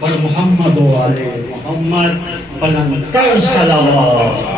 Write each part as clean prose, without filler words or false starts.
بر محمد و آل محمد بلندتر صلوات.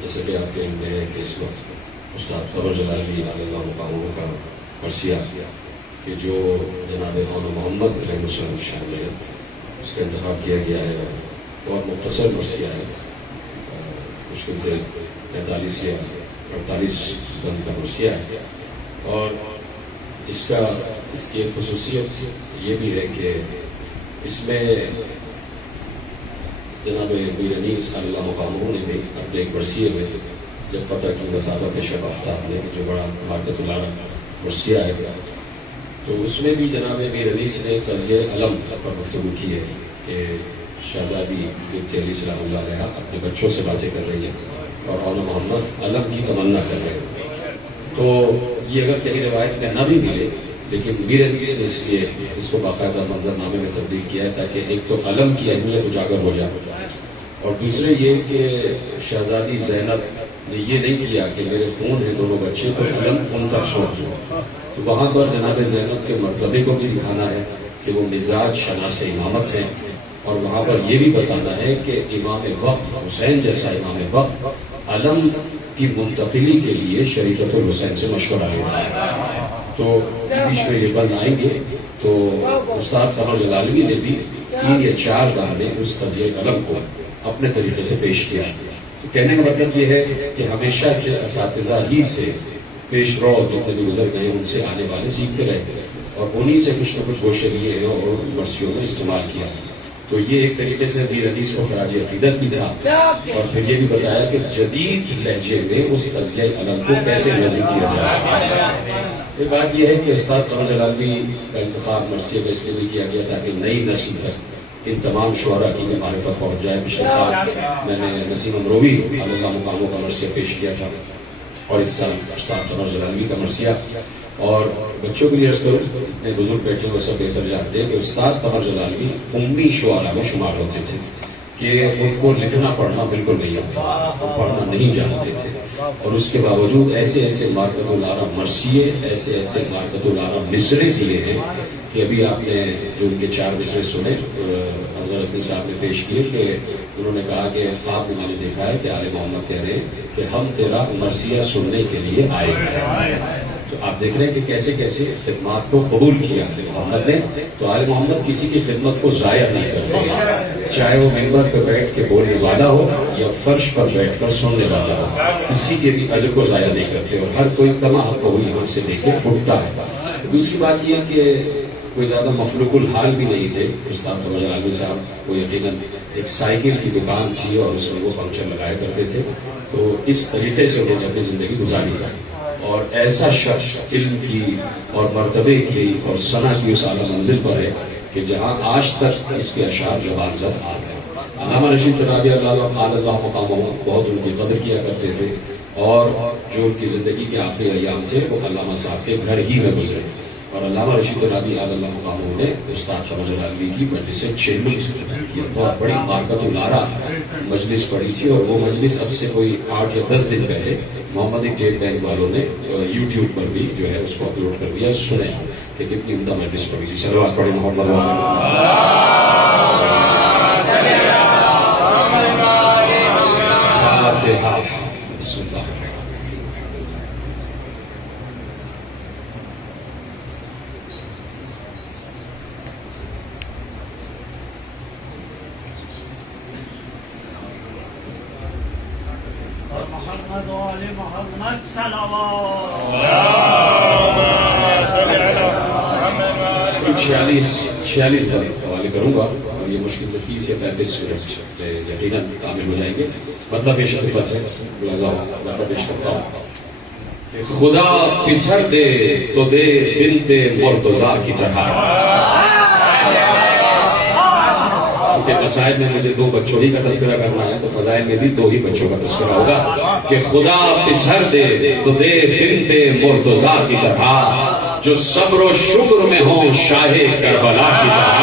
جیسے کہ آپ علم میں ہے کہ اس وقت استاد قمر جلالی علیہ اللہ مقامہ کا مرثیہ کہ جو جناب عون محمد علیہ السلام شامل ہے اس کا انتخاب کیا گیا ہے. بہت مختصر مرثیہ ہے، مشکل سے 45 یا 48 بند کا مرثیہ ہے. اور اس کی ایک خصوصیت یہ بھی ہے کہ اس میں جناب میر انیس علیہ اللہ مقامہ نے بھی اپنے ایک مرثیے میں جب پتہ کی وساطت شب آفتاب نے جو بڑا مارکت العالم مرثیہ ہے، تو اس میں بھی جناب میر انیس نے قضیہ علم پر گفتگو کی ہے کہ شہزادی بنت علی سلام اللہ علیہ اپنے بچوں سے باتیں کر رہی ہیں اور عون محمد علم کی تمنا کر رہے ہیں. تو یہ اگر کہیں روایت میں نہ بھی ملے لیکن میر انیس نے اس لیے اس کو باقاعدہ منظر نامے میں تبدیل کیا ہے تاکہ ایک تو علم کی اہمیت اجاگر ہو جائے اور دوسرے یہ کہ شہزادی زینب نے یہ نہیں کیا کہ میرے خون ہیں دونوں بچے تو علم ان تک چھوڑ دو. تو وہاں پر جناب زینب کے مرتبے کو بھی دکھانا ہے کہ وہ مزاج شناس امامت ہیں اور وہاں پر یہ بھی بتانا ہے کہ امام وقت حسین جیسا امام وقت علم کی منتقلی کے لیے شریعت الحسین سے مشورہ لینا ہے. تو بیچ میں یہ بند آئیں گے تو استاد قمر جلالی نے بھی 3 یا 4 بار نے اس قضیہ علم کو اپنے طریقے سے پیش کیا. تو کہنے کا مطلب یہ ہے کہ ہمیشہ سے اساتذہ ہی سے پیش رو جتنے بھی گزر گئے ان سے آنے والے سیکھتے رہے اور انہی سے کچھ نہ کچھ گوشے لیے ہیں اور مرثیوں میں استعمال کیا. تو یہ ایک طریقے سے میر انیس کو خراج عقیدت بھی تھا اور پھر یہ بھی بتایا کہ جدید لہجے میں اس قضیہ علم کو کیسے نظم کیا جا سکتا. یہ بات یہ ہے کہ استاد قمر جلالی کا انتخاب مرثیے کا اس لیے بھی کیا گیا تاکہ نئی نسل تک ان تمام شعراء کی معرفت پہنچ جائے. پچھلے سال میں نے نسیم امروی علیہ اللہ مقامہ کا مرثیہ پیش کیا تھا اور اس سال استاد قمر جلالی کا مرثیہ. اور بچوں کے لیے عرض کروں اتنے بزرگ بیٹھے ہوئے سب بہتر جانتے ہیں کہ استاد قمر جلالی امی شعراء میں شمار ہوتے تھے کہ ان کو لکھنا پڑھنا بالکل نہیں آتا، پڑھنا نہیں جانتے تھے اور اس کے باوجود ایسے ایسے مارکت العرب مرثیے ایسے ایسے مارکت العرب مصرے دیے ہیں کہ ابھی آپ نے جو ان کے 4 مصرے سنے اظہر حسنی صاحب نے پیش کیے کہ انہوں نے کہا کہ خواب میں نے دیکھا ہے کہ آل محمد کہہ رہے ہیں کہ ہم تیرا مرثیہ سننے کے لیے آئے ہیں. تو آپ دیکھ رہے ہیں کہ کیسے کیسے خدمات کو قبول کیا آل محمد نے. تو آل محمد کسی کی خدمت کو ضائع نہیں کرتے، چاہے وہ ممبر پہ بیٹھ کے بولنے والا ہو یا فرش پر بیٹھ کر سننے والا ہو، کسی کے بھی اجر کو ضائع نہیں کرتے اور ہر کوئی کما حق ہو یہاں سے لے کے اٹھتا ہے. دوسری بات یہ کہ کوئی زیادہ مفلوق الحال بھی نہیں تھے استاد قمر جلالی صاحب. وہ یقیناً ایک سائیکل کی دکان تھی اور اس میں وہ پنکچر لگایا کرتے تھے. تو اس طریقے سے انہوں نے اپنی زندگی گزاری ہے اور ایسا شخص علم کی اور مرتبے کی اور ثنا کی اس اعلیٰ منزل پر ہے کہ جہاں آج تک اس کے اشعار زبان زد آ گئے. علامہ رشید ترابی اللہ مقامہ بہت ان کی قدر کیا کرتے تھے اور جو ان کی زندگی کے آخری ایام تھے وہ علامہ صاحب کے گھر ہی میں گزرے اور علامہ رشید ترابی اللہ مقامہ نے استاد قمر جلالی کی مجلس سے 6 کیا تھا. بڑی مارکت العرب مجلس پڑی تھی اور وہ مجلس اب سے کوئی 8 یا 10 دن پہلے محمد اقبال بینک والوں نے یوٹیوب پر بھی جو ہے اس کو اپلوڈ کر دیا. سنے کہ کتنی عمدہ مجلس پڑی تھی. صلوات پڑھیں محمد محمد و آل محمد صلوات. 46 بار حوالے کروں گا اور یہ مشکل سے 30 یا 35 منٹ یقیناً کامل ہو جائیں گے. مطلب یہ شکل ہے مطلب پیش کرتا ہوں. خدا پسر دے تو دے بنت مرتضیٰ کی طرح، کہ قصائد میں مجھے 2 بچوں ہی کا تذکرہ کرنا ہے، تو فضائل میں بھی 2 ہی بچوں کا تذکرہ ہوگا کہ خدا پسر دے تو دے بنتے مرتضیٰ کی طرح، جو صبر و شکر میں ہوں شاہ کربلا کی طرح،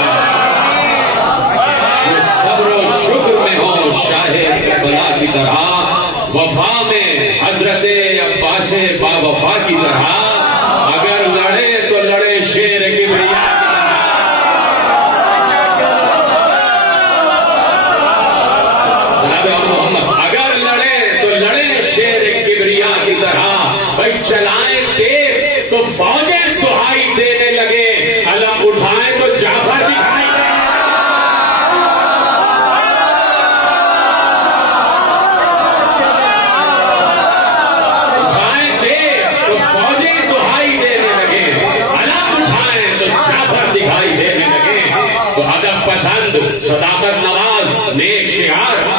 جو صبر و شکر میں ہوں شاہ کربلا کی طرح، وفا میں حضرت عباس با وفا کی طرح، اگر لڑے تو لڑے شیر کبریا، اگر لڑے تو لڑے شیر کبریا کی طرح، بھائی چلائیں تیر تو فوجیں دہائی دینے لگے، علم اٹھائیں تو جعفر دکھائی دے، اٹھائیں تیر تو فوجیں دہائی دینے لگے، علم اٹھائیں تو جعفر دکھائی دینے لگے، تو ادب پسند صداقت نواز نیک شعار،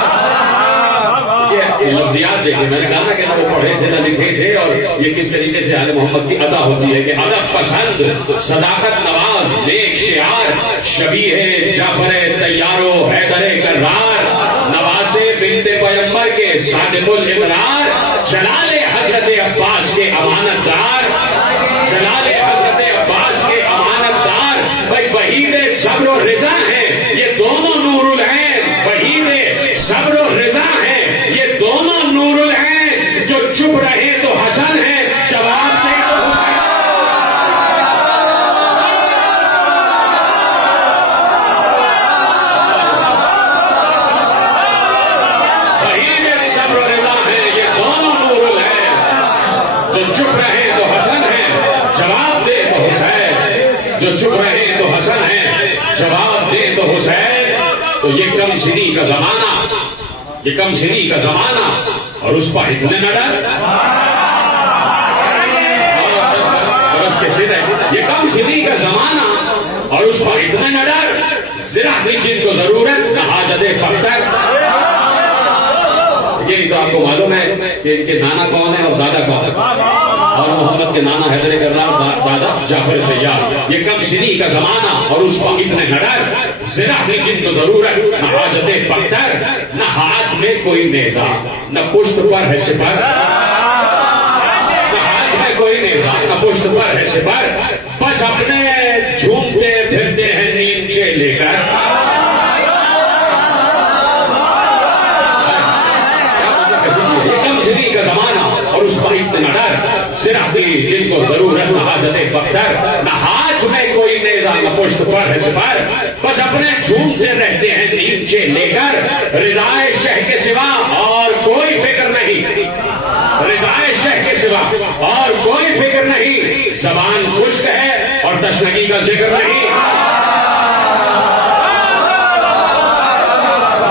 یہ لفظیات دیکھیں، میں نے کہا نا کہ نہ وہ پڑھے تھے نہ لکھے تھے، اور یہ کس طریقے سے آل محمد کی عطا ہوتی ہے کہ ادب پسند صداقت نواز نیک شعار، شبیہ جعفر طیار و حیدر کرار، نواز بنت پیغمبر کے صادق الابرار، جلال حضرت عباس کے امانت دار، جلال حضرت عباس کے امانت دار، بھائی بحیر صبر و رضا ہیں یہ دونوں نور العین، بحیر صبر و رضا ہیں یہ دونوں نور العین، جو چپ رہے تو حسن ہے جواب دے تو حسین، بحیر صبر و رضا ہیں یہ دونوں نور العین، جو چپ رہے تو حسن ہے جواب دے تو حسین، جو چپ رہے تو حسن ہے جواب دے تو حسین، تو یہ کم سنی کا زمانہ، یہ کم سنی کا زمانہ، اور اس پر اتنے نہ ڈر، اور اس کے سر یہ کم سنی کا زمانہ، اور اس پر اتنے نہ ڈر، ذرا بھی جن کو ضرورت نہ حاجت پختر، یہ تو آپ کو معلوم ہے کہ ان کے نانا کون ہے اور دادا کون ہے، اور محمد کے نانا حیدر کرار، دادا جعفر طیار، یہ کم سنی کا زمانہ، اور اس پر اتنے نہ ڈر، ذرا بھی جن کو ضرورت نہ حاجت پختر، نہ ہاتھ میں کوئی نیزہ نہ پشت پر ہے سپر، نہ ہاتھ میں کوئی نیزہ نہ پشت پر ہے سپر، بس اپنے جھومتے پھرتے ہیں نیچے لے کر، یہ کم سنی کا زمانہ، اور اس پر اتنا ڈر، صرف جن کو ضرورت نہ حاجت پختر، نہ ہاتھ میں کوئی نیزہ نہ پشت پر ہے سپر، بس اپنے جھومتے رہتے ہیں نیچے لے کر، رضائے شہ کے سوا اور کوئی فکر نہیں، رضائے شہ کے سوا اور کوئی فکر نہیں، زبان خشک ہے اور تشنگی کا ذکر نہیں،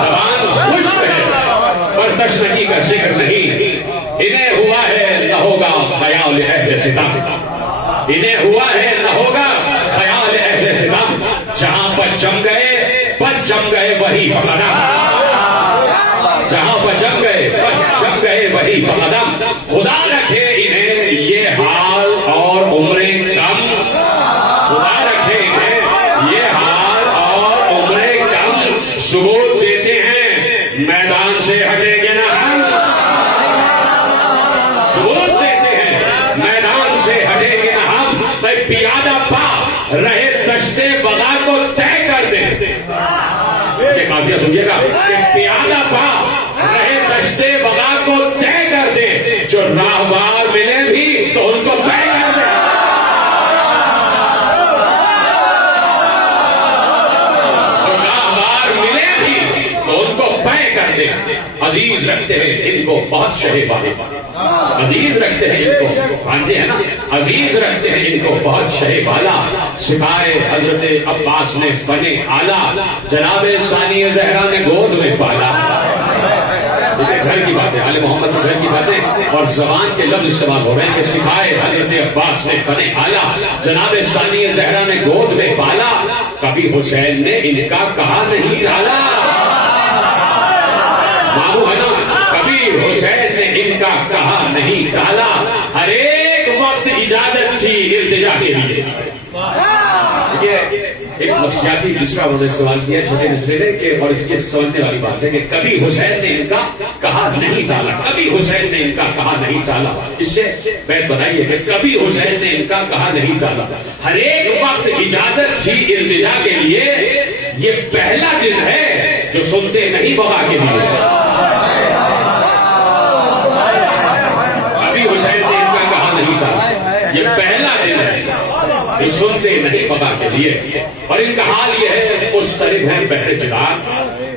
زبان خشک ہے اور تشنگی کا ذکر نہیں، انہیں ہوا ہے نہ ہوگا خیال اہل ستم، انہیں ہوا ہے نہ ہوگا خیال اہل ستم، جہاں پر جم گئے بس جم گئے وہی قدم، جہاں پر جم گئے بس جم گئے وہی قدم، خدا رکھے انہیں یہ حال اور عمریں کم، خدا رکھے انہیں یہ حال اور عمریں کم، ثبوت دیتے ہیں میدان سے ہٹیں گے نہ ہم، ثبوت دیتے ہیں میدان سے ہٹیں گے نہ ہم، میں پیادہ پا رہے دشتے بغا کو طے کر دیں، یہ قافیہ سنیے گا کہ پیادہ پا رہے دشتے بغا کو طے کر دیں، جو راہبار ملے بھی تو ان کو طے کر دیں، جو راہبار ملے بھی تو ان کو طے کر دیں، عزیز رکھتے ہیں ان کو بہت شریف، عزیز رکھتے ہیں ان کو، ہاں جی ہے نا، عزیز رکھتے ہیں ان کو بہت شہ بالا، سکھائے حضرت عباس نے فن اعلیٰ، جناب ثانی زہرا نے گود میں پالا، گھر کی باتیں، آل محمد کی گھر کی باتیں، اور زبان کے لفظ استعمال ہو رہے ہیں کہ سکھائے حضرت عباس نے فن اعلیٰ، جناب ثانی زہرا نے گود میں پالا، کبھی حسین نے ان کا کہا نہیں ڈالا، معلوم ہے نا، کبھی حسین نے ان کا کہا نہیں ڈالا، ہر ایک وقت اجازت تھی التجا کے لیے، ایک نفسیاتی دوسرا وجہ استعمال کیا چھوٹے نسلے نے کہ اور اس کی سمجھنے والی بات ہے کہ کبھی حسین نے ان کا کہا نہیں ٹالا، کبھی حسین نے ان کا کہا نہیں ٹالا. اس سے بیت بنائیے کہ کبھی حسین نے ان کا کہا نہیں ٹالا. ہر ایک وقت اجازت تھی التجا کے لیے، یہ پہلا دن ہے جو سنتے نہیں بغا کے لیے. کبھی حسین نے ان کا کہا نہیں ٹالا، یہ پہلا دن ہے جو سنتے نہیں بغا کے لیے. اور ان کا حال یہ ہے مسترب ہے بحر جدال،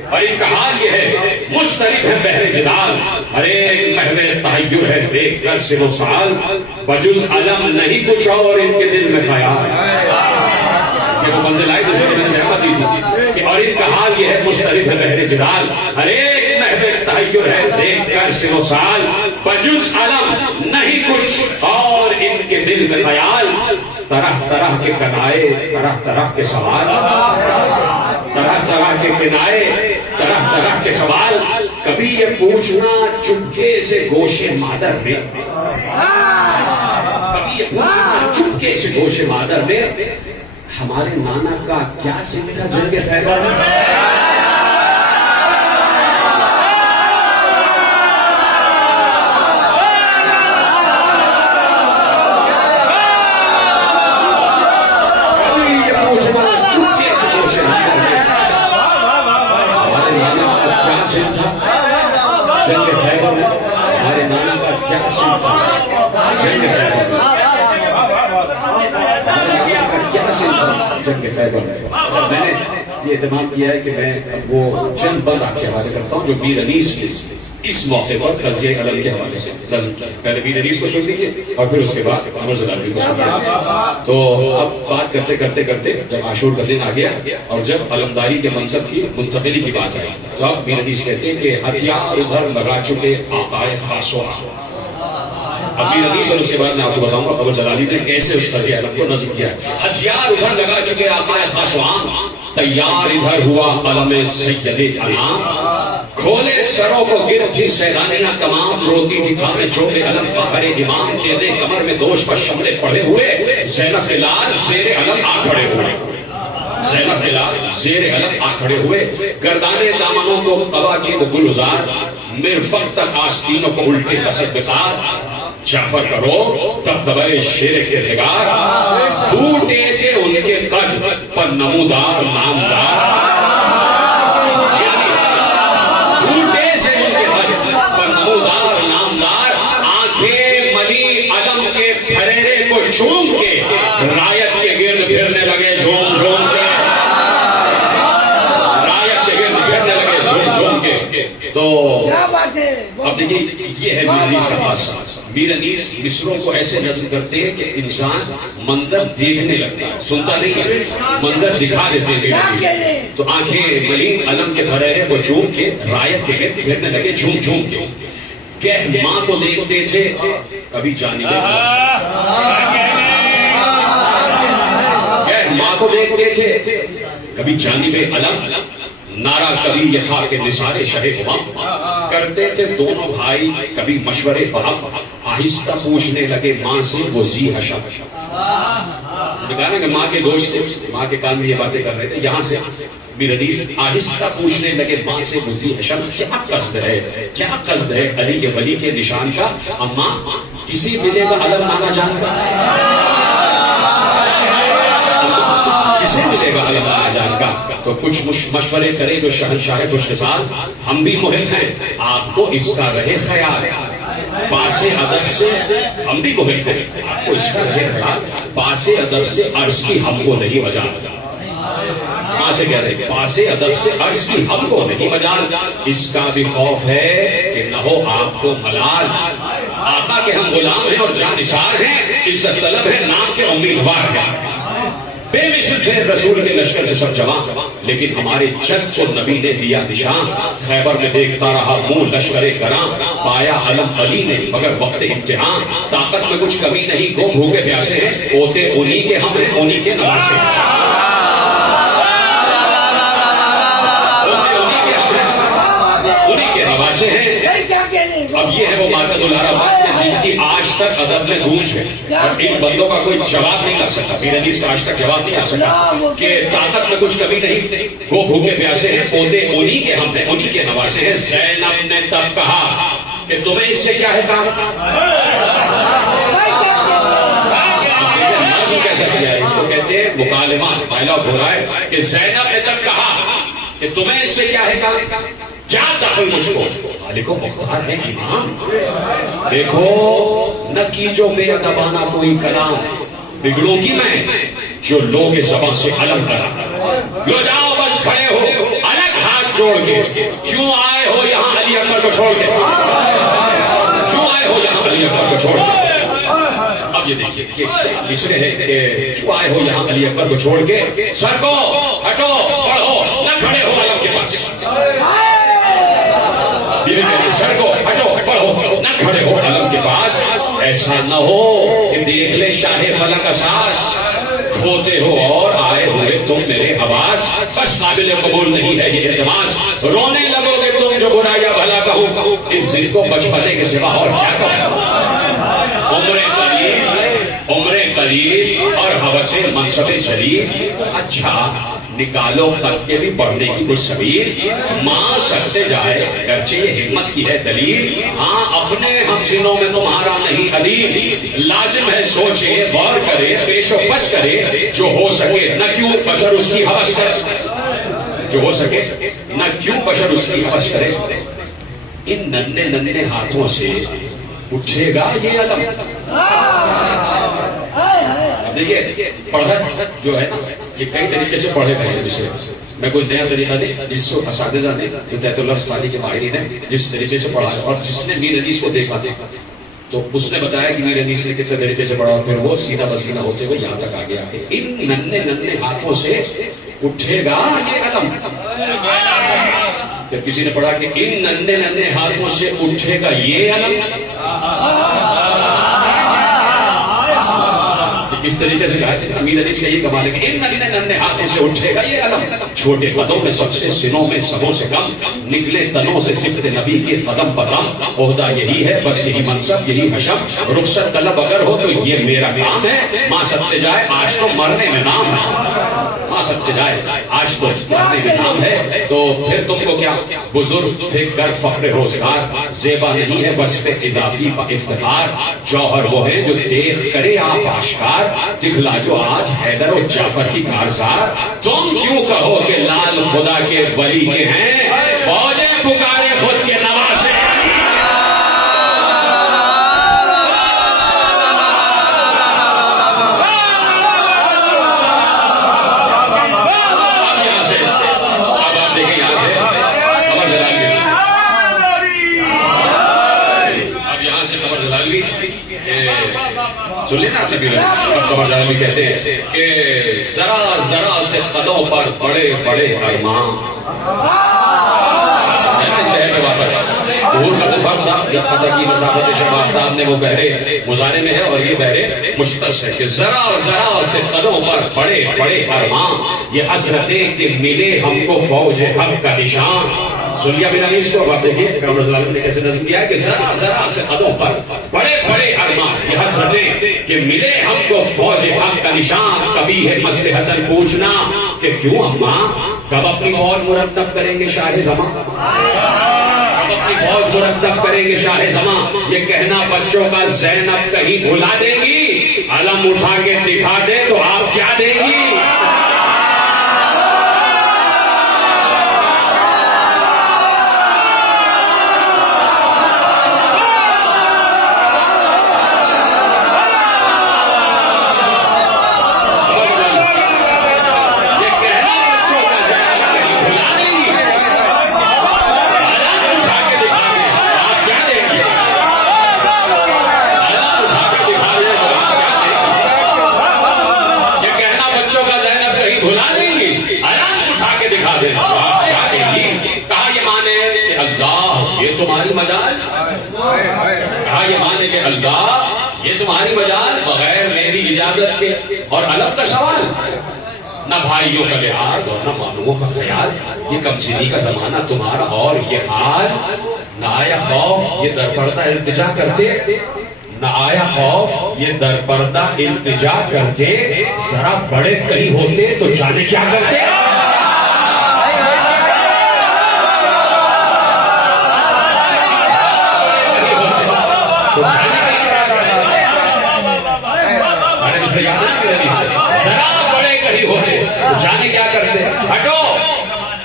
اور ان کا حال یہ ہے مسترب ہے بحر جدال. ہر ایک محو تحیر ہے دیکھ کر سے وہ سال، بجز علم نہیں کچھ اور ان کے دل میں خیال. کہ وہ بندے لائے جسے میں نے رحمت دی تھی کہ اور ان کا حال یہ ہے مسترب ہے بحر جدال. ہر ایک محو تحیر ہے دیکھ کر سے وہ سال، بجز علم نہیں کچھ اور ان کے دل میں خیال. طرح طرح کے کنائے، طرح طرح کے سوال، طرح طرح کے کنائے، طرح طرح کے سوال. کبھی یہ پوچھنا چپکے سے گوشے مادر میں، کبھی یہ پوچھنا چپکے سے گوشے مادر میں، ہمارے نانا کا کیا سن تھا جنگ خیبر میں. جنگ خیبر میں ہمارے نانا کا کیا سن تھا جنگ خیبر میں، کیا سن تھا جنگ خیبر میں. میں نے یہ اہتمام کیا ہے کہ میں اب وہ چند بند آپ کے حوالے کرتا ہوں جو میر انیس کی اس موقع پر قضیہ علم کے حوالے سے نظم. پہلے میر انیس کو سن لیجیے اور پھر اس کے بعد عمر زلالوی کو سن لیجیے. تو اب بات کرتے کرتے کرتے جب عاشور کا دن آ گیا اور جب علمداری کے منصب کی منتقلی کی بات آئی تو اب میر انیس کہتے ہیں کہ ہتھیار ادھر لگا چکے آقائے خاص و عام. اب میر انیس اور اس کے بعد میں آپ کو بتاؤں گا عمر زلالی نے کیسے اس قضیہ علم کو نظم کیا ہے. ہتھیار ادھر لگا چکے آقائے خاص و عام، تیار ادھر ہوا علم سید انام. کھولے سروں کو گر تھی سیلانیاں تمام، روتی تھی تھامے چوبے علم فخر امام. تیرے کمر میں دوش پر شملے پڑے ہوئے، زینب لال زیر علم آ کھڑے ہوئے. زینب لال زیر علم آ کھڑے ہوئے، گردانے دامنوں کو قبا کی وہ گلزار، مرفق تک آستینوں کو الٹے بسط بسار. جعفر کرو تب دبائے شیر کے نگار، بوٹے سے ان کے قد پر نمودار نامدار. بوٹے سے ان کے قد پر نمودار نامدار، آنکھیں ملی علم کے پھریرے کو چوم کے، رایت کے گرد پھرنے لگے جھوم جھوم کے، رایت کے گرد پھرنے لگے جھوم جھوم کے. تو اب دیکھیے یہ ہے میر انیس کا خاصہ. میر انیس مصروں کو ایسے نظم کرتے ہیں کہ انسان منظر دیکھنے لگتا ہے، سنتا نہیں ہے، منظر دکھا دیتے ہیں میر انیس. تو آنکھیں ملی علم کے پھریرے کو چوم کے، رایت کے گرد پھرنے لگے جھوم جھوم کے. کہ ماں کو دیکھتے تھے کبھی جانب ماں کو دیکھتے تھے کبھی جانب علم، نعرہ کبھی یہ تھا کہ نثار شہ غم. کرتے تھے دونوں بھائی کبھی مشورے بہم، آہستہ پوچھنے لگے ماں سے وہ ذی حشم. کہا کہ ماں کے گوشت سے، ماں کے کان میں یہ باتیں کر رہے تھے. یہاں سے میر انیس آہستہ پوچھنے لگے ماں سے وہ ذی حشم، کیا قصد ہے، کیا قصد ہے علی ولی کے نشان کا. اماں کسی ملے کا علم مانا جانتا، کسی ملے کا علم مانا جانتا. تو کچھ مشورے کرے جو شہنشاہ خوش نثار، ہم بھی محب ہیں آپ کو اس کا رہے خیال. پاس ادب سے ہم بھی محب ہیں آپ کو اس کا رہے خیال، پاس ادب سے عرض کی ہم کو نہیں مجال. سے کیسے پاس ادب سے عرض کی ہم کو نہیں مجال، اس کا بھی خوف ہے کہ نہ ہو آپ کو ملال. آقا کے ہم غلام ہیں اور جانثار ہیں، عزت طلب ہے نام کے امیدوار ہیں. بے مثل تھے رسول کے لشکر کے سب جوان، لیکن ہمارے جد کو نبی نے دیا نشان. خیبر میں دیکھتا رہا منہ لشکر گراں، پایا علم علی نے مگر وقت امتحان. طاقت میں کچھ کمی نہیں، گو بھوکے پیاسے ہیں، پوتے انہی کے ہم ہیں انہی کے نواسے. انہی کے نواسے ہیں. اب یہ ہے وہ مارکت العرب جن کی آج تک ادب میں گونج ہے، اور ان بندوں کا کوئی جواب نہیں آ سکتا، میر انیس کا آج تک جواب نہیں آ سکتا کہ طاقت میں کچھ کمی نہیں، وہ بھوکے پیاسے ہیں، پوتے انہی کے ہم ہیں، انہی کے نواسے ہیں۔ زینب نے تب کہا کہ تمہیں اس سے کیا ہے کام؟ کیسا کیا ہے؟ اس کو کہتے ہیں مکالمہ، ڈائلاگ ہو رہا ہے کہ زینب نے تب کہا کہ تمہیں اس سے کیا ہے کام؟ کیا دخل مجھ کو؟ مالک و مختار ہے امام، دیکھو نہ کیجو بے ادبانہ کوئی کلام، بگڑوں گی میں جو لوگ اس زبان سے علم کرا۔ لو جاؤ بس کھڑے ہو الگ ہاتھ جوڑ کے، کیوں آئے ہو یہاں علی اکبر کو چھوڑ کے؟ کیوں آئے ہو یہاں علی اکبر کو چھوڑ کے؟ اب یہ دیکھیے یہ دوسرے ہے کہ کیوں آئے ہو یہاں علی اکبر کو چھوڑ کے؟ سر کو ہٹو، پڑھو، نہ کھڑے ہو علم کے پاس۔ سر کو ہٹو، پڑھو، نہ کھڑے ہو علم کے پاس۔ ایسا نہ ہو کہ دیکھ لے شاہ فلک اساس، کھوتے ہو اور آئے ہوئے تم میرے حواس، بس قابل قبول نہیں ہے یہ التماس، رونے لگو گے تم جو برا یا بھلا کہو، اس دل کو بچپنے کے سوا اور کیا کہو۔ عمر قلیل اور ہوس منصب جلیل، اچھا نکالو قد کے بھی بڑھنے کی کچھ سبیل، ماں سر سے جائے گرچہ یہ ہمت کی ہے دلیل، ہاں اپنے ہم سنوں میں تمہارا نہیں عدیل، لازم ہے سوچے غور کرے پیش و پس کرے، جو ہو سکے نہ کیوں بشر اس کی ہوس کرے، جو ہو سکے نہ کیوں بشر اس کی ہوس کرے، ان ننھے ننھے ہاتھوں سے اٹھے گا یہ علم۔ اب دیکھیے پڑھت جو ہے نا یہ کئی طریقے سے پڑھے گئے ہیں، میں کوئی نیا طریقہ نہیں، جس کو اساتذہ نے جو تحت اللفظ ثانی کے ماہرین ہیں جس طریقے سے پڑھا ہے، اور جس نے میر انیس کو دیکھا تھا تو اس نے بتایا کہ میر انیس نے کس طریقے سے پڑھا، اور پھر وہ سینہ بسینہ ہوتے ہوئے یہاں تک آ گیا کہ ان ننھے ننھے ہاتھوں سے اٹھے گا یہ علم۔ جب کسی نے پڑھا کہ ان ننھے ننھے ہاتھوں سے اٹھے گا یہ علم، اس طریقے سے کہا ہے امیر علی کا یہ کمال ہے کہ ان ننھے ننھے ہاتھوں سے اٹھے گا یہ علم، چھوٹے قدوں میں سب سے سنوں میں سبوں سے کم، نکلے تنوں سے صفت نبی کے قدم قدم، عہدہ یہی ہے بس یہی منصب یہی حشم، رخصت طلب اگر ہو تو یہ میرا کام ہے، ماں سدتے جائے آج تو مرنے میں نام ہے، ماں سدتے جائے آج تو مرنے میں نام ہے، تو پھر تم کو کیا بزرگ تھے گر فخر روزگار، زیبا نہیں ہے بس پہ اضافی افتخار، جوہر وہ ہے جو دیکھ کرے آپ آشکار، دکھلا جو آج حیدر و جعفر کی کارزار، تم کیوں کہو کہ لال خدا کے ولی کے ہیں، فوجیں پکارے خود کے نواسے۔ اب یہاں سے اب آپ دیکھیں یہاں سے قمر جلالی، اب یہاں سے قمر جلالی سن لینا آپ نے بھی قمر جلالی کہتے ہیں کہ ذرا ذرا سے قدوں پر بڑے بڑے ارمان، اس بہر میں واپس ظہور کا تو فرق تھا جب فتح کی مسافت شب آفتاب نے وہ بہرے مظاہرے میں ہے اور یہ بہرے مشتش ہے کہ ذرا ذرا سے قدوں پر بڑے بڑے ارمان، یہ حسرتیں کہ ملے ہم کو فوج حق کا نشان۔ سنیا بن انیس کو آپ دیکھیے قمر جلالی نے کیسے نظم کیا ہے کہ ذرا ذرا سے قدوں پر بڑے بڑے ارمان، یہ حسرتیں کہ ملے ہم کو فوج حق کا نشان، کبھی ہے مست حسن پوچھنا کہ کیوں اماں کب اپنی فوج مرتب کریں گے شاہ زماں، کب اپنی فوج مرتب کریں گے شاہ زماں، یہ کہنا بچوں کا زینب کہیں بھلا دے گی، علم اٹھا کے دکھا دے تو آپ کیا دیں گی۔ تمہاری مجال بغیر میری اجازت کے، اور علم کا سوال نہ بھائیوں کا لحاظ اور نہ ماموں کا خیال، یہ کمسنی کا زمانہ تمہارا اور یہ حال، نہ آیا خوف یہ در پردہ التجا کرتے نہ آیا خوف یہ در پردہ التجا کرتے، ذرا بڑے کہیں ہوتے تو جانے کیا کرتے؟ ذرا بڑے کہیں ہوتے تو جانے کیا کرتے؟ ہٹو،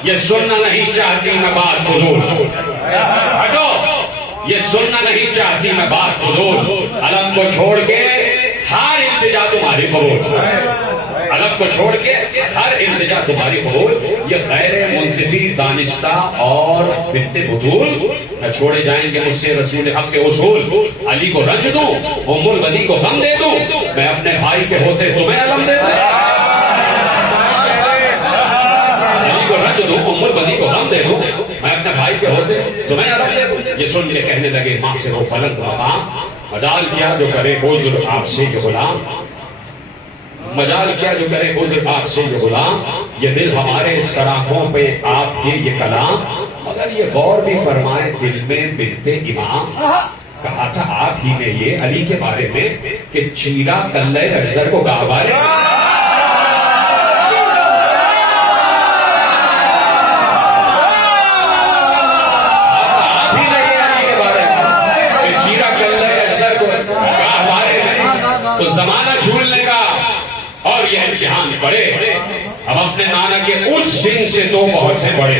یہ سننا نہیں چاہتی میں بات فضول، ہٹو، یہ سننا نہیں چاہتی میں بات فضول، علم کو چھوڑ کے ہر التجا تمہاری قبول، علم کو چھوڑ کے ہر التجا تمہاری قبول، یہ غیر منصفی دانستہ اور بنت بطول، نہ چھوڑے جائیں گے مجھ سے رسول حق کے اصول، علی کو رنج دوں، ام البنی کو غم دے دوں، میں اپنے بھائی کے ہوتے تمہیں علم دے دوں، علی کو رنج دوں، ام البنی کو غم دے دوں، میں اپنے بھائی کے ہوتے تمہیں علم دے دوں۔ یہ سن کے کہنے لگے ماں سے وہ فلک مقام، مجال کیا جو کرے عذر آپ سے یہ غلام، مجال کیا جو کرے عذر آپ سے یہ غلام، یہ دل ہمارے سراخوں پہ آپ کے یہ کلام، مگر یہ غور بھی فرمائے دل میں بنت امام، کہا تھا آپ ہی نے یہ علی کے بارے میں کہ چیرا کلے اجدر کو گاوارے، زمانہ جھولنے کا اور یہ امتحان پڑے، ہم اپنے نانا کے اس سن سے تو بہت سے بڑے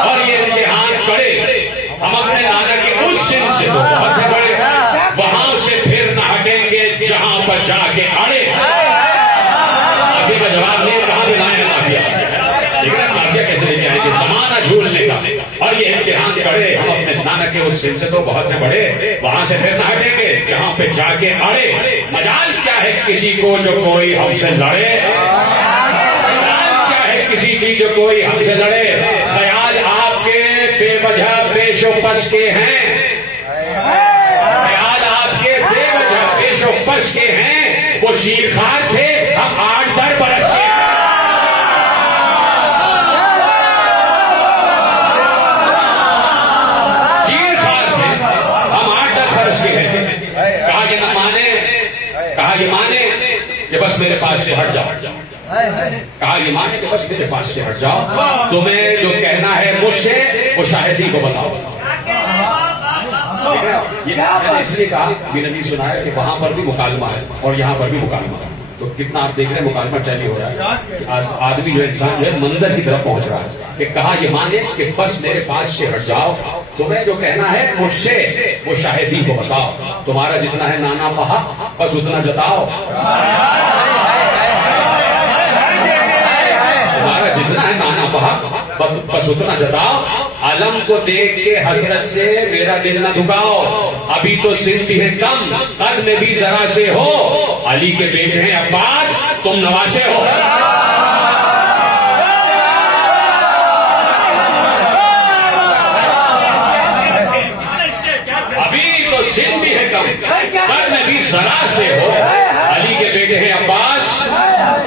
اور یہ امتحان پڑے، ہم اپنے نانا کے اس سن سے تو بہت سے بڑے، وہاں سے پھر نہ ہٹیں گے جہاں پر جا کے اڑے۔ آگے کا جواب نہیں، کہاں بھی لائیں مافیا، لیکن مافیا کیسے لے کے آئیں گے؟ زمانہ جھولنے کا اور یہ امتحان پڑے، ہم اپنے نانا کے اس سن سے تو بہت سے بڑے، وہاں سے پھر نہ ہٹیں گے جہاں پہ جا کے اڑے۔ مجال کیا ہے کسی کو جو کوئی ہم سے لڑے، مجال کیا ہے کسی کی جو کوئی ہم سے لڑے، خیال آپ کے بے وجہ پیش و پس کے ہیں، خیال آپ کے بے وجہ پیش و پس کے ہیں، وہ شیر خار تھے ہم 8-10 برس کے، کہا یہ مانے کہ بس میرے پاس سے ہٹ جاؤ، کہا یہ مانے کہ بس میرے پاس سے ہٹ جاؤ، تمہیں جو کہنا ہے مجھ سے وہ شاہدی کو بتاؤ۔ یہ میں نے اس لیے کہا بھی نبی سنایا کہ وہاں پر بھی مکالمہ ہے اور یہاں پر بھی مکالمہ ہے، تو کتنا آپ دیکھ رہے ہیں مکالمہ چلی ہو رہا ہے کہ آدمی جو انسان جو ہے منظر کی طرف پہنچ رہا ہے کہ کہا یہ مانے کہ بس میرے پاس سے ہٹ جاؤ، تمہیں جو کہنا ہے مجھ سے وہ شاہدی کو بتاؤ، تمہارا جتنا ہے نانا پہا بس اتنا جتاؤ، تمہارا جتنا ہے نانا پہا بس اتنا جتاؤ، علم کو دیکھ کے حسرت سے میرا دل نہ دکھاؤ، ابھی تو سن بھی ہے کم قد میں بھی ذرا سے ہو، علی کے بیٹے ہیں عباس تم نواسے ہو، ابھی تو سن بھی ہے کم قد میں بھی ذرا سے ہو، علی کے بیٹے ہیں عباس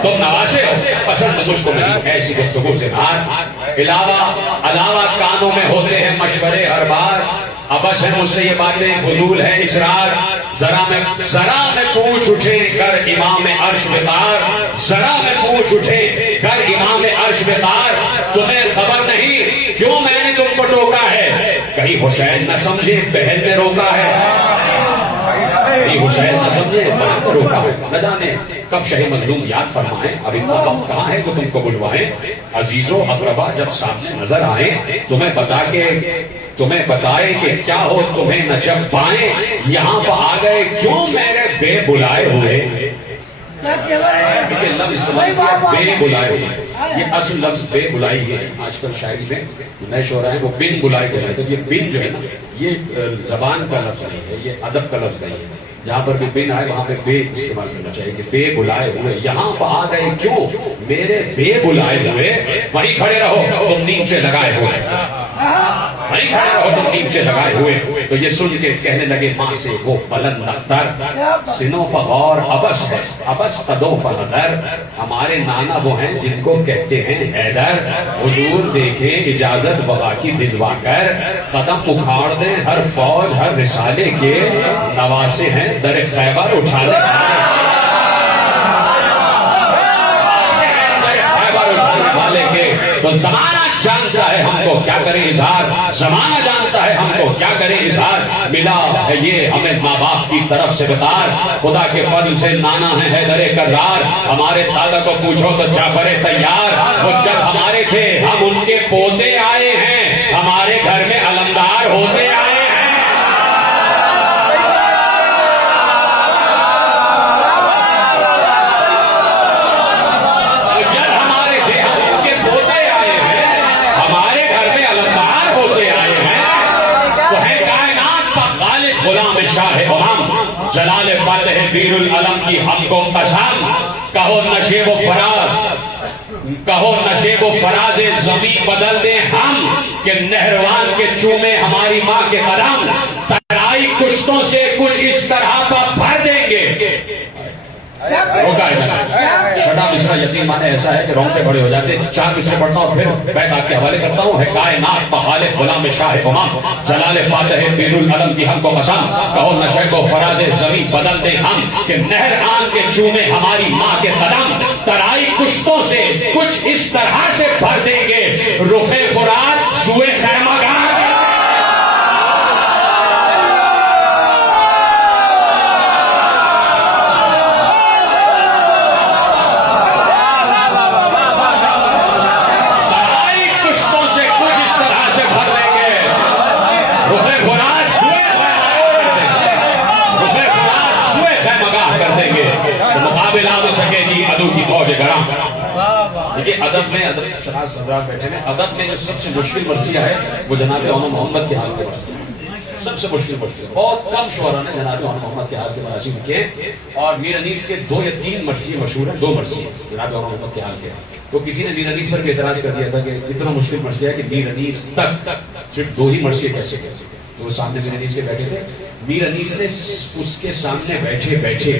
تم نواسے ہو، پسند مجھ کو نہیں ایسی گفتگو سے بات، علاوہ کانوں میں ہوتے ہیں مشورے ہر بار، ابس ہے مجھ سے یہ باتیں فضول ہے اسرار، ذرا میں پوچھ اٹھے کر امام عرش بتار، ذرا میں پوچھ اٹھے کر امام عرش بتار، تمہیں خبر نہیں کیوں میں نے تم کو ٹوکا ہے، کہیں حسین نہ سمجھے بہن نے روکا ہے، کہیں حسین نہ سمجھے بہن نے روکا ہے، نہ جانے کب شہ مظلوم یاد فرمائیں، اب اتنا وقت کہاں ہے تو تم کو بلوائیں، عزیزو اقربا جب سامنے نظر آئیں تمہیں بتائے کہ کیا ہو تمہیں نہ جب پائیں، یہاں پہ آ گئے کیوں میرے بے بلائے ہوئے، لفظ بے بلائے ہوئے، یہ اصل لفظ بے بلائی ہے، آج کل شاعری میں نئے شعراء ہیں وہ بن بلائے بلائے، تو یہ بن جو ہے نا یہ زبان کا لفظ نہیں ہے، یہ ادب کا لفظ نہیں ہے، جہاں پر بھی بن آئے وہاں پہ بے استعمال کرنا چاہیے کہ بے بلائے ہوئے، یہاں پہ آ گئے کیوں میرے بے بلائے ہوئے، وہیں کھڑے رہو تم نیچے لگائے ہوئے، نہیں کھڑے رہو تم نیچے لگائے ہوئے. تو یہ سن کے کہنے لگے ماں سے وہ بلند اختر, سنوں پر غور ابس ہے, ابس قدوں پر نظر, ہمارے نانا وہ ہیں جن کو کہتے ہیں حیدر. حضور دیکھے اجازت وغا کی دلوا کر, قدم اکھاڑ دیں ہر فوج ہر رسالے کے, نواسے ہیں در خیبر اٹھانے والے کے. تو زمانہ جانتا ہے ہم کو کیا کرے اظہار, زمانہ جانتا ہے ہم کو کیا کرے اظہار. ملا ہے یہ ہمیں ماں باپ کی طرف سے بتار, خدا کے فضل سے نانا ہے حیدر کرار. ہمارے دادا کو پوچھو تو جعفر تیار, وہ جب ہمارے تھے ہم ان کے پوتے آئے ہیں, ہمارے گھر میں علمدار ہوتے آئے ہیں. جلال فاتح بیر العلم کی ہم کو قسم, کہو نشیب و فراز, کہو نشیب و فراز زمین بدل دیں ہم, کہ نہروان کے چومے ہماری ماں کے قدم, ترائی کشتوں سے کچھ اس طرح پر بھر دیں گے. چھٹا مصرع یقین مانے ایسا ہے کہ رونگٹے بڑے ہو جاتے. 4 مصرع پڑھتا ہوں پھر بیت آپ کے حوالے کرتا ہوں. ہے کائنات بغالب غلام شاہ امام, جلال فاتح بیر العلم کی ہم کو قسم, کہو نشیب و فراز زمین بدل دیں ہم, کہ نہر آن کے چومے ہماری ماں کے قدم, ترائی کشتوں سے کچھ اس طرح سے بھر دیں گے, رخ فرات سوئے خیمہ گاہ. دیکھیے ادب میں, ادب شناس حضرات بیٹھے ہیں, ادب میں جو سب سے مشکل مرثیہ ہے وہ جناب عون محمد کے حال کے مرثیہ, سب سے مشکل مرثیہ. بہت کم شعراء نے جناب عون محمد کے حال کے مراثی لکھے, اور میر انیس کے 2 یا 3 مرثیے مشہور ہیں, 2 مرثیے جناب عون محمد کے حال کے. تو کسی نے میر انیس پر بھی اعتراض کر دیا تھا کہ اتنا مشکل مرثیہ ہے کہ میر انیس تک صرف 2 ہی مرثیے کیسے کیسے. تو وہ سامنے میر انیس کے بیٹھے تھے, میر انیس نے اس کے سامنے بیٹھے بیٹھے,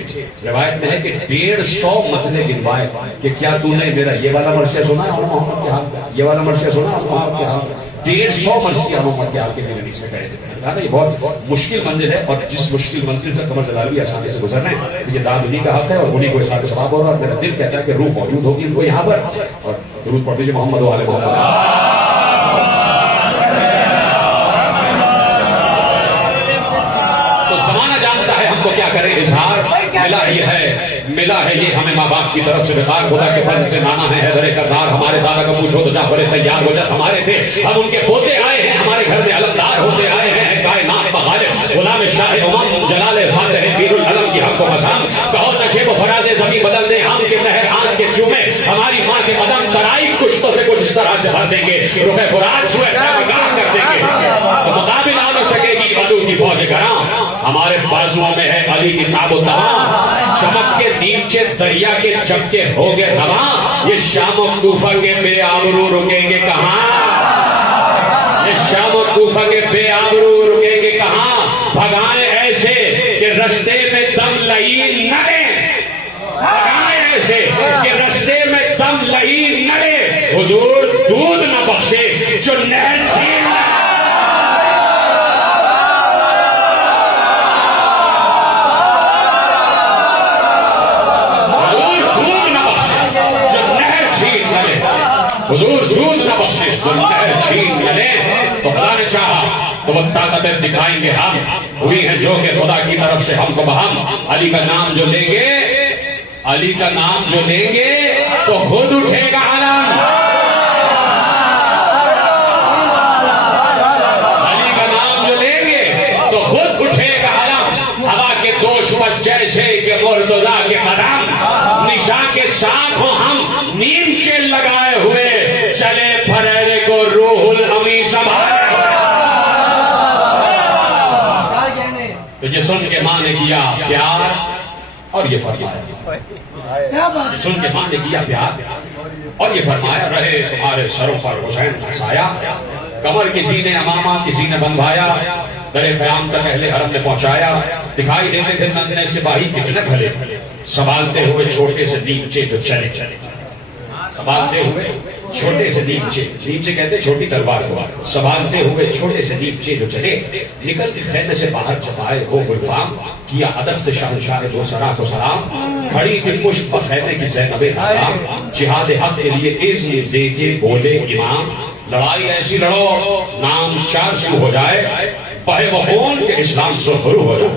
روایت میں ہے کہ 150 متنے گنوائے کہ کیا تو نے میرا یہ والا مرثیہ سنا ہے عون محمد کے حال کا, یہ والا مرثیہ سنا ہے عون محمد کے حال کا. 150 مرثیہ عون محمد کے حال کے میر انیس میں کہے تھے. کہا نا یہ بہت مشکل منزل ہے, اور جس مشکل منزل سے قمر جلالی آسانی سے گزرنا ہے, یہ داد انہی کا حق ہے, اور انہی کو اس حق ثواب ہو رہا ہے. میرا دل کہتا ہے کہ روح موجود ہوگی ان کو یہاں پر. اور درود پڑھ دیجیے محمد و آل محمد. کیا کرے اظہار, ملا ہے یہ ہمیں ماں باپ کی طرف سے بکار, خدا کے فضل سے نانا ہے حیدر کرار. ہمارے دادا کو پوچھو تو جعفر تیار, ہو جب ہمارے تھے ہم ان کے پوتے آئے ہیں, ہمارے گھر میں علمدار ہوتے آئے ہیں. کائنات بغالب غلام شاہ امام, جلال فاتح بیر العلم کی ہم کو قسم, کہو نشیب و فراز زمین بدل دیں ہم, کے نہر آن کے چومے ہماری ماں کے قدم, ترائی کشتوں سے کچھ اس طرح سے بھر دیں گے, رخ فرات سوئے خیمہ گاہ کر دیں گے. تو مقابل آ نہ سکے گی عدو کی فوج گراں, ہمارے بازوؤں میں ہے علی کی تاب و تمام, چمک کے نیچے دریا کے چپکے ہو گئے رواں. یہ شام و کوفہ کے بے آبرو رکیں گے کہاں, یہ شام و کوفہ کے بے آبرو رکیں گے کہاں. بھگائیں ایسے کہ رستے میں دم لئی نہ لیں, بھگائیں ایسے کہ رستے میں دم لئی نہ لیں. حضور دودھ نہ بخشے جو نہر چھین لے. حضور دودھ نہ بخشے جو نہر چھین نہ لے. تو خدا نے چاہا تو وہ طاقتیں دکھائیں گے ہم, ہوئی ہیں جو کہ خدا کی طرف سے ہم کو بہم. علی کا نام جو لیں گے, علی کا نام جو لیں گے تو خود اٹھے گا علم. علی کا نام جو لیں گے تو خود اٹھے گا علم. ہوا کے دوش پر جیسے کہ مرتضیٰ کے قدم, نشان کے ساتھ ہوں ہم نیم چل لگائے ہوئے, چلے پھریرے کو روح الامی سنبھالے. تو یہ سن کے ماں نے کیا پیار, اور یہ فرمایا, سن کے ماں نے کیا پیار, اور یہ فرمایا رہے تمہارے سروں پر حسین کا سایہ, کمر کسی نے امامہ کسی نے بندھایا، در قیام تک اہل حرم نے پہنچایا. دکھائی دیتے تھے ننگنے سپاہی کتنے بھلے، سنبھالتے ہوئے چھوٹے سے نیچے جو چلے، سنبھالتے ہوئے چھوٹے سے نیچے، نیچے کہتے چھوٹی تلوار کو، سنبھالتے ہوئے چھوٹے سے نیچے جو چلے. نکل کے خیمے سے باہر جب آئے وہ گلفام، کیا ادب سے شہنشاہ دو سرا کو سلام. کھڑی تھی پشت پر خیمے کی زینب حرام، جہاد حق کے لیے تیزی دے کے بولے امام. لڑائی ایسی لڑو نام چار شروع ہو جائے، بہے وہ خون کہ اسلام سے شروع ہو جائے.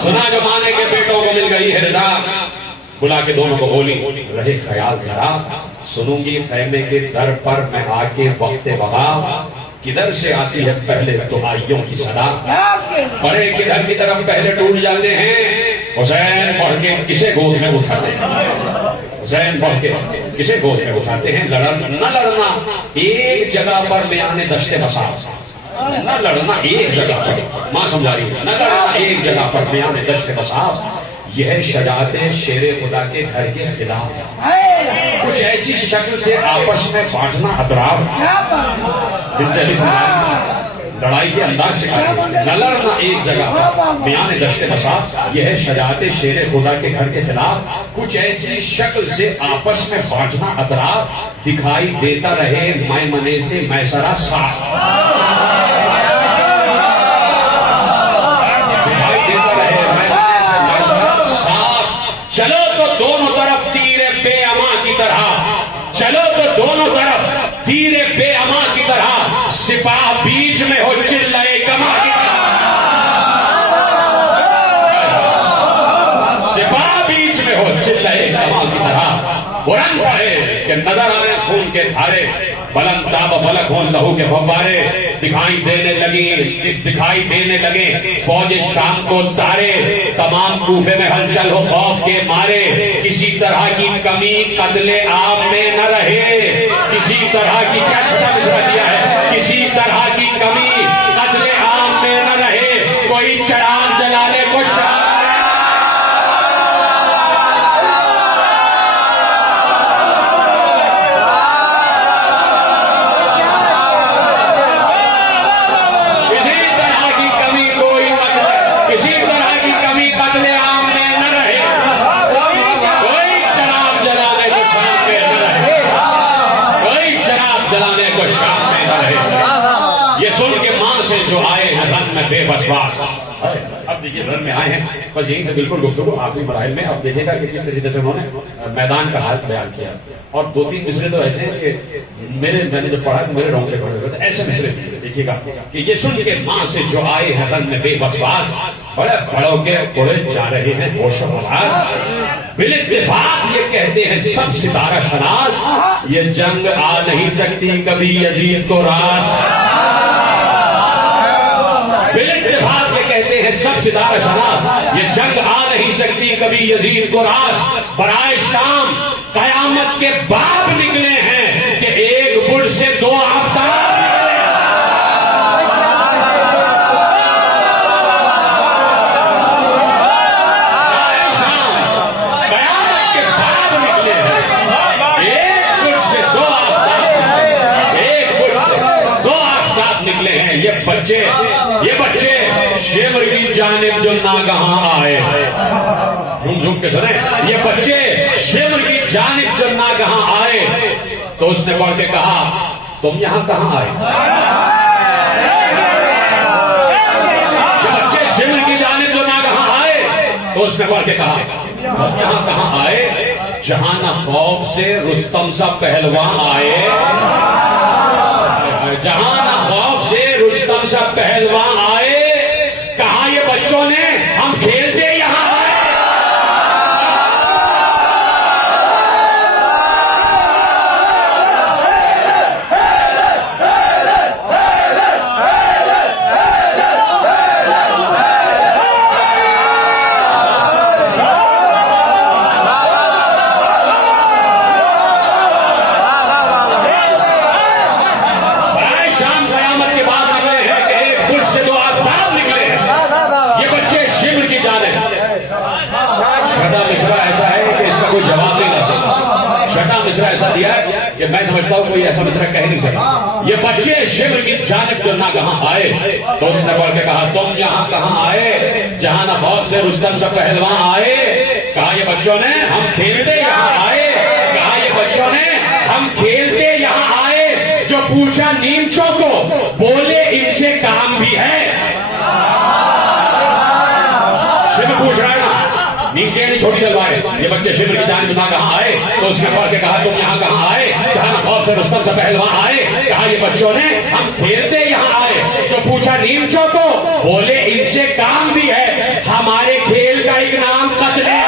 سنا زمانے کے بیٹوں کو مل گئی ہے رضا، بلا کے دونوں کو بولی رہے خیال ذرا. سنوں گی خیمے کے در پر میں آ کے وقت وبا، کدھر سے آتی ہے پہلے دعائیوں کی صدا. بڑے کدھر کی طرف پہلے ٹوٹ جاتے ہیں، حسین پڑھ کے کسے گود میں اٹھاتے ہیں، حسین پڑھ کے کسے گود میں اٹھاتے ہیں. نہ لڑنا ایک جگہ پر میانے دشت بساس، نہ لڑنا ایک جگہ پر، ماں سمجھا رہی ہے، نہ لڑنا ایک جگہ پر میانے دشت بساس. یہ شجاعت شیر خدا کے گھر کے خلاف، کچھ ایسی شکل سے آپس میں بانٹنا اطراف. دل سے لڑائی کے انداز سے نہ لڑنا ایک جگہ پر میان دشت بساس. یہ ہے شجاعت شیر خدا کے گھر کے خلاف، کچھ ایسی شکل سے آپس میں بانٹنا اطراف. دکھائی دیتا رہے میمنے سے میسرا صاف، دکھائی دیتا رہے میمنے سے میسرا صاف. چلو تو دونوں طرف تیر بے اما کی طرح، چلو تو دونوں طرف تیر بے اما کی طرح، سپاہ بیچ میں ہو چلائے کما کی طرح، سپاہ بیچ میں ہو چلائے کما کی طرح. بلند پڑے کہ نظر آئے خون کے دھارے، بلند تاب فلک ہوں لہو کے فوارے. دکھائی دینے لگے فوج شام کو تارے، تمام کوفے میں ہلچل ہو خوف کے مارے. کسی طرح کی کمی قتل عام میں نہ رہے، کسی طرح کی، کیا چھوٹا مصرع دیا ہے، کسی طرح کی کمی قتل عام میں نہ رہے. کوئی چراغ جلانے کو شام بے بسواس. اب دیکھیے رن میں آئے ہیں، بس یہیں سے بالکل گفتگو آخری مراحل میں. اب دیکھیں گا کہ کس طریقے سے انہوں نے میدان کا حال بیان کیا، اور دو تین مصرے تو ایسے ہیں کہ میں نے جب پڑھا تو میرے رونگٹے کھڑے ہوئے تھے. ایسے مصرے دیکھیے گا کہ یہ سن کے ماں سے جو آئے ہیں رن میں بے بسواس، بڑے بڑوں کے اڑے جا رہے ہیں ہوش و حواس. بال اتفاق یہ کہتے ہیں سب ستارہ شناس، یہ جنگ آ نہیں سکتی کبھی یزید کو راس. بالاتفاق یہ کہتے ہیں سب ستارہ شناس، یہ جنگ آ نہیں سکتی کبھی یزید کو راس. برائے شام قیامت کے باب نکلے ہیں کہ ایک برج سے دو آفتاب. یہ بچے شیور کی جانب جو ناگہاں آئے، جھوم جھوم کے سنیں، یہ بچے شیور کی جانب جو ناگہاں آئے. تو اس نے پڑھ کے کہا تم یہاں کہاں آئے؟ یہ بچے شیور کی جانب جو ناگہاں آئے، تو اس نے پڑھ کے کہا تم یہاں کہاں آئے؟ جہاں نہ خوف سے رستم سا پہلوان آئے، جہاں نہ خوف سے رستم سا پہلوان آئے. کہا یہ بچوں نے ہم کھیلتے یہاں آئے. میں سمجھتا ہوں کوئی ایسا مصرع کہہ نہیں سکتا. یہ بچے شبر کی جانب جو نہ کہاں آئے تو اس نے پڑھ کے کہا تم یہاں کہاں آئے جہاں نہ خوف سے رستم سے پہلوان آئے. کہا یہ بچوں نے ہم کھیلتے یہاں آئے. کہا یہ بچوں نے ہم کھیلتے یہاں آئے. جو پوچھا نیمچوں کو بولے ان سے کام بھی ہے. شبر پوچھ رہا ہے نا نیچے نہیں چھوٹی تلوار ہے. یہ بچے شبر کی جانب نہ کہاں آئے تو اس نے پڑھ کے کہا تم یہاں کہاں آئے جہاں نہ خوف سے رستم سے پہلوان آئے. کہا یہ بچوں نے ہم کھیلتے یہاں آئے. جو پوچھا نیمچوں کو بولے ان سے کام بھی ہے. ہمارے کھیل کا ایک نام قتل ہے.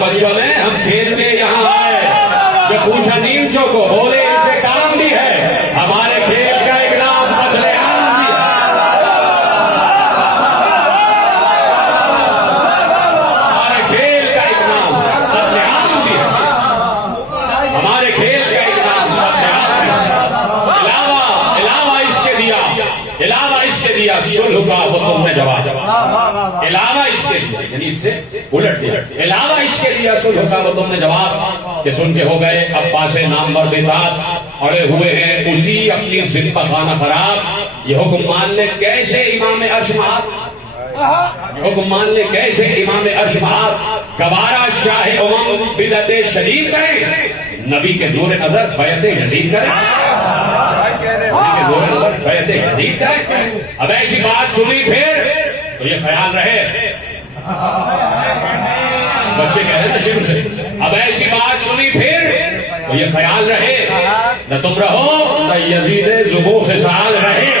بچوں نے ہم کھیلتے یہاں آئے. جو پوچھا نیمچوں کو بولے ان سے کام بھی ہے. ہمارے کھیل کا ایک نام قتل عام بھی ہے. ہمارے کھیل کا ایک نام قتل عام بھی ہے. ہمارے کھیل کا ایک نام قتل عام بھی ہے. علاوہ اس کے دیا صلح کا وہ تم نے جواب. علاوہ اس کے دیا یعنی اس سے الٹ دیا. علاوہ اس کے دیا صلح کا وہ تم نے جواب کہ سن کے ہو گئے عباس نامور بےتاب اڑے ہوئے ہیں اسی اپنی ضد کا خانہ خراب. یہ حکم مان لے کیسے امام عرش مآب. یہ حکم مان لے کیسے امام عرش مآب. گوارا شاہ امم بدعت شدید کریں نبی کے دور نظر بیعت یزید کریں. نبی کے دور نظر بیعت یزید کریں. اب ایسی بات سنی پھر تو یہ خیال رہے بچے کہتے ہیں شبر سے. اب ایسی بات سنی پھر تو یہ خیال رہے نہ تم رہو نہ یزید زبو خصال رہے.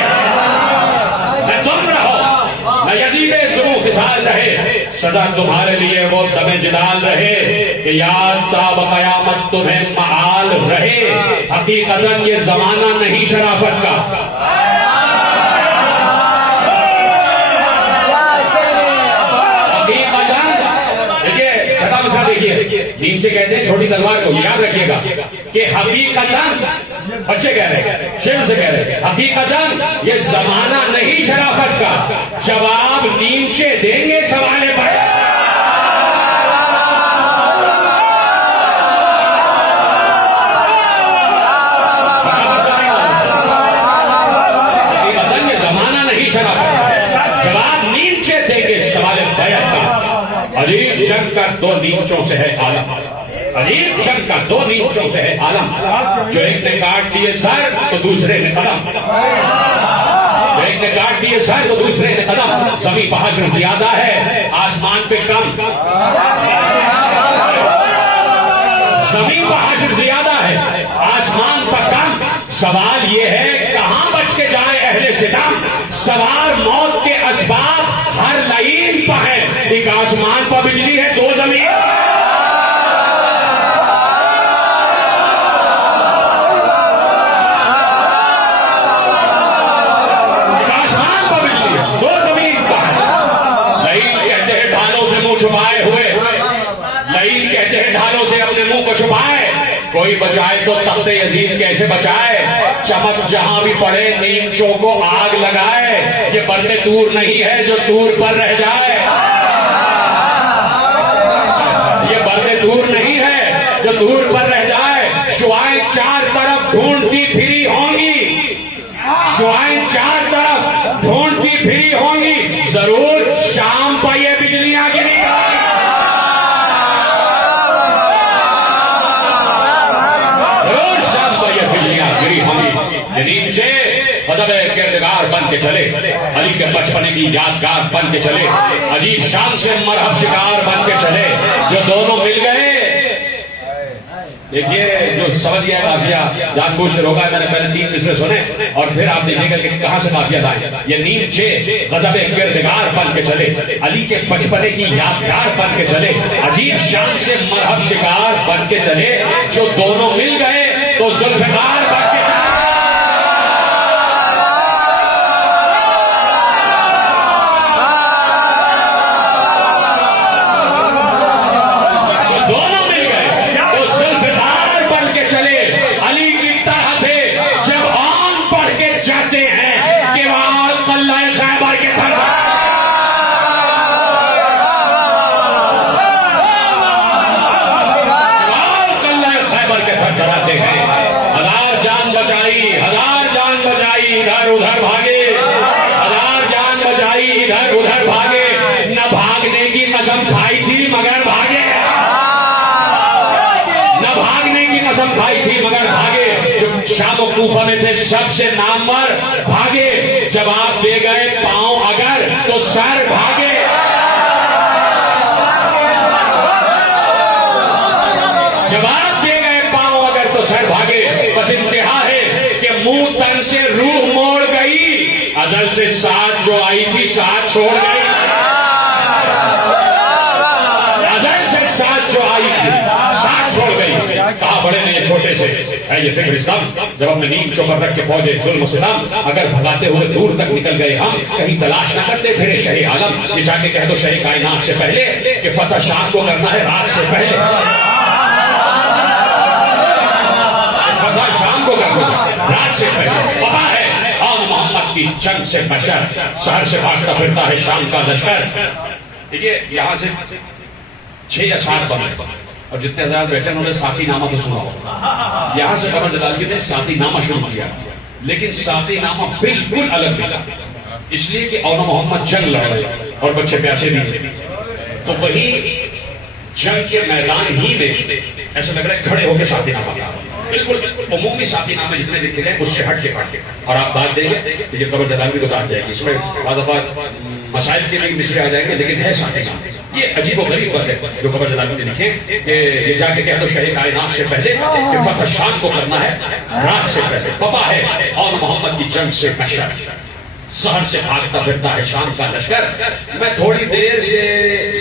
نہ تم رہو نہ یزید زبو خصال رہے. سزا تمہارے لیے وہ دم جلال رہے کہ یاد تا بقیامت تمہیں معال رہے. حقیقتاً یہ زمانہ نہیں شرافت کا. نیچے کہتے ہیں چھوٹی تلوار کو یاد رکھیے گا کہ حقیقتاً بچے کہہ رہے ہیں شعر سے کہہ رہے ہیں حقیقتاً یہ زمانہ نہیں شرافت کا. جواب نیچے دیں گے سوال پر. حقیقتاً یہ زمانہ نہیں شرافت کا. جواب نیچے دیں گے سوال بیعت کا. عجیب جنگ کا دو نیچوں سے ہے عالم. عجیب جنگ کا دو نیچوں سے ہے عالم. جو ایک نے کاٹ دیے سر تو دوسرے نے قدم. جو ایک نے کاٹ دیے سر تو دوسرے نے قدم. زمین پہ حشر زیادہ ہے آسمان پہ کم. زمین پہ حشر زیادہ ہے آسمان پہ کم. سوال یہ ہے کہاں بچ کے جائے اہل ستم. سوار موت کے اسباب ہر لائن پہ ہے. ایک آسمان پہ بجلی ہے دو زمین. ایک آسمان پہ بجلی ہے دو زمین پہ ہے. لائن کہتے ہیں ڈھالوں سے منہ چھپائے ہوئے. لائن کہتے ہیں ڈھالوں سے اپنے منہ کو چھپائے. کوئی بچائے تو تخت یزید کیسے بچائے. چمک جہاں بھی پڑے نیمچوں کو آگ لگائے. یہ برد تور نہیں ہے جو تور پر رہ جائے. یہ برد تور نہیں ہے جو تور پر رہ جائے. شعائیں چار طرف ڈھونڈتی پھری ہوں گی. شعائیں چار طرف ڈھونڈتی پھری ہوں گی. ضرور شام پر یہ بجلیاں گری. نیچے مذہب کردگار بن بن کے چلے، علی کے بچپنے کی یادگار بن کے چلے، عجیب شان سے مرحب شکار بن کے چلے، جو دونوں مل گئے۔ دیکھیے جو سمجھ گیا قافیہ جان بوجھ کے روکا ہے، میں نے پہلے 3 مصرے سنے اور پھر آپ دیکھیے گا کہ کہاں سے قافیہ آئے۔ یہ نیم 6 غضب کردگار بن کے چلے، علی کے بچپنے کی یادگار بن کے چلے، عجیب شان سے مرحب شکار بن کے چلے، جو دونوں مل گئے تو ذوالفقار بن کے چلے۔ شام و کوفہ میں تھے سب سے نامور، بھاگے، جواب دے گئے پاؤں اگر تو سر بھاگے۔ جواب دے گئے پاؤں اگر تو سر بھاگے۔ بس انتہا ہے کہ منہ تن سے روح موڑ گئی، ازل سے ساتھ جو آئی تھی ساتھ چھوڑ گئی، ازل سے ساتھ جو آئی تھی ساتھ چھوڑ گئی۔ کہا بڑے نے چھوٹے سے ہے یہ فکر اسلام، جب ہم نے نیم چوکر رکھ کے فوج ظلم و ستم، اگر بھگاتے ہوئے دور تک نکل گئے ہم، کہیں تلاش نہ کرتے پھرے شہ عالم، یہ جا کے کہہ دو شہ کائنات سے پہلے کہ فتح شام کو کرنا ہے رات سے پہلے، فتح شام کو کرنا ہے رات سے پہلے۔ پتا ہے آن محمد کی جنگ سے بشر، سہر سے بھاگتا پھرتا ہے شام کا لشکر۔ دیکھیے یہاں سے 6 یا 7 بنے، اور جتنے حضرات بیٹھے انہوں نے ساقی نامہ تو سنا ہو، یہاں سے قمر جلالی نے ساقی نامہ شروع کیا، لیکن ساقی نامہ بالکل الگ ملا، اس لیے کہ اونا محمد جنگ لڑے اور بچے پیاسے بھی تھے، تو وہی جنگ کے میدان ہی میں ایسا لگ رہا ہے کھڑے ہو کے ساقی نامہ بالکل عمومی ساقی نامے جتنے لکھے گئے اس سے ہٹ کے کاٹ کے، اور آپ بات دیں گے کہ یہ قبر جلالی تو کاٹ جائے گی، اس میں بعض اوقات مسائل کے بھی مصرے آ جائیں گے، لیکن ہے ساقی نامے۔ یہ عجیب و غریب بات ہے جو قبر جلالی نے لکھے کہ یہ جا کے کہہ دو شہ کائنات سے پہلے کہ فتح شام کو کرنا ہے رات سے پہلے۔ پپا ہے اور محمد کی جنگ سے بشر، سہر سے بھاگتا پھرتا ہے شام کا لشکر۔ میں تھوڑی دیر سے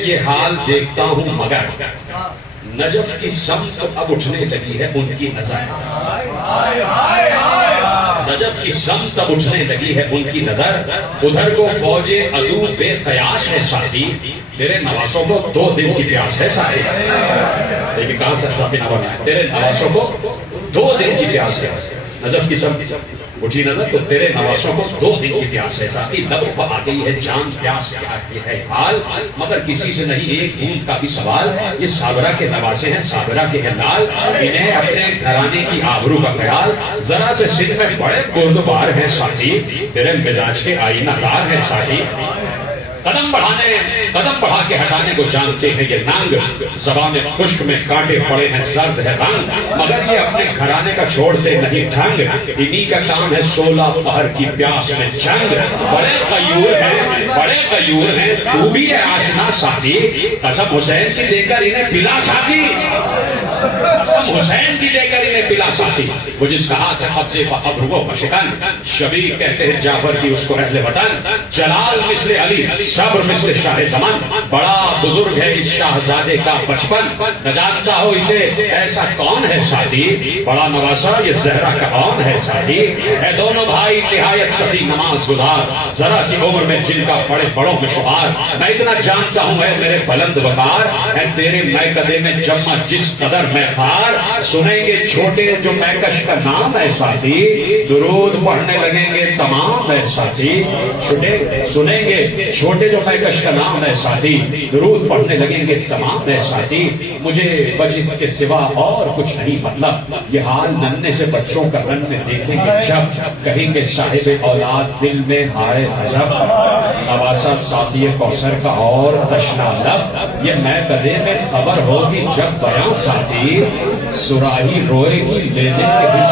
یہ حال دیکھتا ہوں مگر نجف کی سمت اب اٹھنے لگی ہے ان کی نظر، نجف کی سمت اب اٹھنے لگی ہے ان کی نظر، ادھر کو فوج عدو بے قیاس ہے ساتھی، تیرے نواسوں کو 2 دن کی پیاس ہے ساتھی، لیکن کہاں سے تیرے نواسوں کو 2 دن کی پیاس ہے۔ نجف کی سمت اٹھی نظر تو تیرے نواسوں کو 2 دن کی پیاس ہے ساتھی، لب پہ آ گئی ہے جان پیاس، کیا ہے حال مگر کسی سے نہیں ایک بوند کا بھی سوال، یہ صابرہ کے نواسے ہیں صابرہ کے ہیں لال، انہیں اپنے گھرانے کی آبرو کا خیال، ذرا سے سن میں بڑے گردبار ہیں ساتھی، تیرے مزاج کے آئینہ دار ہیں ساتھی، قدم بڑھا کے ہٹانے کو جانتے ہیں یہ ننگ، زبان خشک میں کانٹے پڑے ہیں سرد ہے رنگ، مگر یہ اپنے گھرانے کا چھوڑتے نہیں ڈھنگ، انہی کا کام ہے 16 پہر کی پیاس میں جنگ، بڑے غیور ہیں تو بھی ہے آشنا ساتھی، قسم حسین کی دے کر انہیں پلا ساتھی، قسم حسین کی دے کر انہیں پلا ساتھی، وہ جس کہا تھا قبضے بخبر وہ بشکن، شبیہ کہتے ہیں جعفر کی اس کو اہل وطن، جلال مثل علی صبر مثل شاہ زمان، بڑا بزرگ ہے اس شاہزادے کا بچپن، نہ جانتا ہو اسے ایسا کون ہے ساتھی، بڑا نواسا یہ زہرا کا کون ہے ساتھی، اے دونوں بھائی نہایت سخی نماز گزار، ذرا سی عمر میں جن کا بڑے بڑوں میں شمار، میں اتنا جانتا ہوں اے میرے بلند وقار، اے تیرے میکدے میں جمع جس قدر میں خار، سنیں گے چھوٹے جو میکش کا نام ہے ساتھی، درود پڑھنے لگیں گے تمام ہے ساتھی، سنیں گے چھوٹے جو میکش کا نام ہے ساتھی، درود پڑھنے لگیں گے تمام ہے ساتھی، مجھے بچ اس کے سوا اور کچھ نہیں مطلب، یہ حال ننھے سے بچوں کا رن میں دیکھیں گے جب، کہیں گے صاحب اولاد دل میں ہائے غضب، نواسا ساتھی کوثر کا اور تشنا لب، یہ میکدے میں خبر ہوگی جب بیان ساتھی، سراہی روئے گی لینے کے بیچ